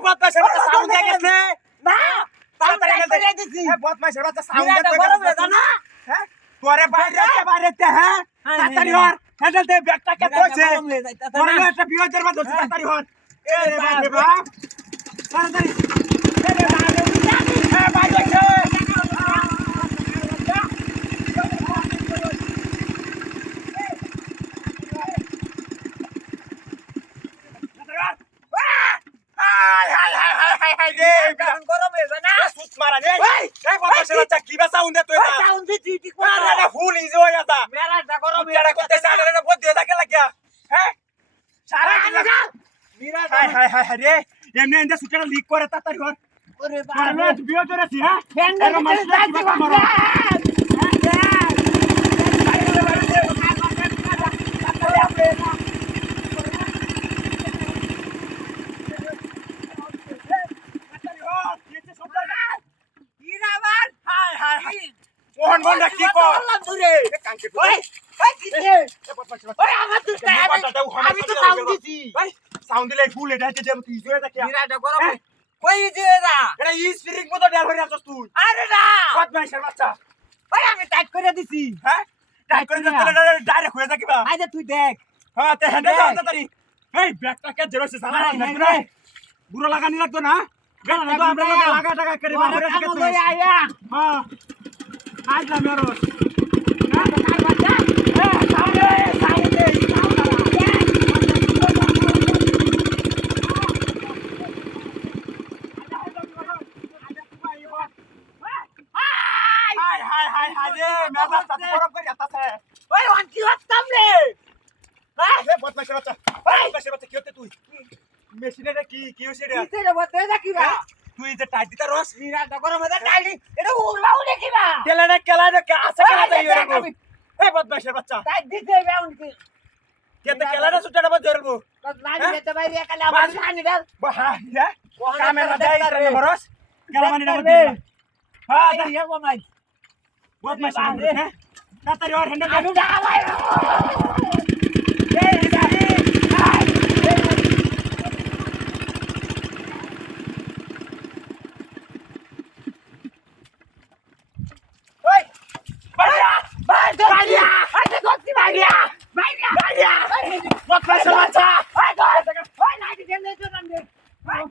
বদমাশের বাচ্চা সাউন্ড দিয়ে গেছে না তাড়াতাড়ি আমি গেলে করে দিছি বদমাশের বাচ্চা সাউন্ড মিরাটা দিয়ে গরম হয়ে যায় না হ্যাঁ তোরে বাইরেতে হ্যাঁ হ্যাঁ, তাড়াতাড়ি হ্যাঁ, হর হ্যান্ডেল দে ব্যাগটাকে মিরাটা কইছে গরম হয়ে যায়, তাতে তোরে না। একটা বিয়ের মধ্যে ধরছে হ্যাঁ। তাড়াতাড়ি হর এ রে বাপ বাপ রে রে। বাপ তাড়াতাড়ি এ রে বাপ রে হ্যাঁ বাইরে গেছে এখন গরম হয়ে যায় না সাউন্ড দে তুই সাউন্ড দিছি ঠিক ফুল ইজি হয়ে যা মেরাটা গরম হয়ে যারা করতে চায় না বদ দিয়ে থাকে লাগিয়া হ্যাঁ সারা দিন মিরাটা হাই হাই হাই হাই রে এমনি এন্ডা সুটাটা লিক করে তাড়াতাড়ি কর ওরে আরে বাবা বিয়ে করেছি হ্যাঁ হ্যান্ডেল এরকম মানুষ দিতে কিভাবে মারো? হাই হাই হাই মোহন বন্ধা কি কর কাঙ্কে ওই ওই কিছে ওই আমার তো আমি তো সাউন্ড দিছি সাউন্ড দিলে ফুল এটা হচ্ছে যে তুই জুয়ে থাকে মিরাটা গরম কই যে না এটা ই স্পিরিট মতো ডেল হয়ে আছস তুই আরে না বদমাইশের বাচ্চা ওই আমি টাইট করে দিছি হ্যাঁ টাইট করে দিতে ডাইরেক্ট হয়ে যাকিবা আইদা তুই দেখ হ্যাঁ তে হ্যান্ডেল দাও তাড়াতাড়ি এই ব্যাগটা কে জেরোছে সালা হ্যাঁ, না বুড়ো লাগানি লাগতো না গানা তো আমরা লাগা টাকা করে বাবা রে কাম লই আয়া হ্যাঁ আজ না মেরো কার বাচ্চা হাই হাই হাই হাই রে মেজাজ তো গরম করে যাচ্ছে ওই ওয়ান কি হতাম রে এ বদমাইশের বাচ্চা বদমাইশের বাচ্চা কি হতে তুই মেশিনে কি হইছে রে কিছে রে বতে দেখিবা তুই যে টাইট দিতা রস মিরাটা গরম হয়ে টাইলি এটা উড়াও দেখিবা কেলানে আছে কেলা যাই রে এ বদমাইশের বাচ্চা টাইট দিতে বাউন কি কেতে কেলানে সুটাটা বাদ ধরবো তো নানি যেতে বাইরে একালে আমার নানি ডাল বাহা হ্যাঁ ক্যামেরা দেই রে বরস কেলামানি না রে হ্যাঁ এই ইয়া বামাই বদমাইশের বাচ্চা হ্যাঁ তাড়াতাড়ি ওর হ্যান্ডেল আমি দাঁড়াই এই দাঁড়ি ওই বাড়িয়া বাইরিয়া আরে গতি বাইরিয়া বাইরিয়া বদমাইশের বাচ্চা ওই নানি গেলে তো নানি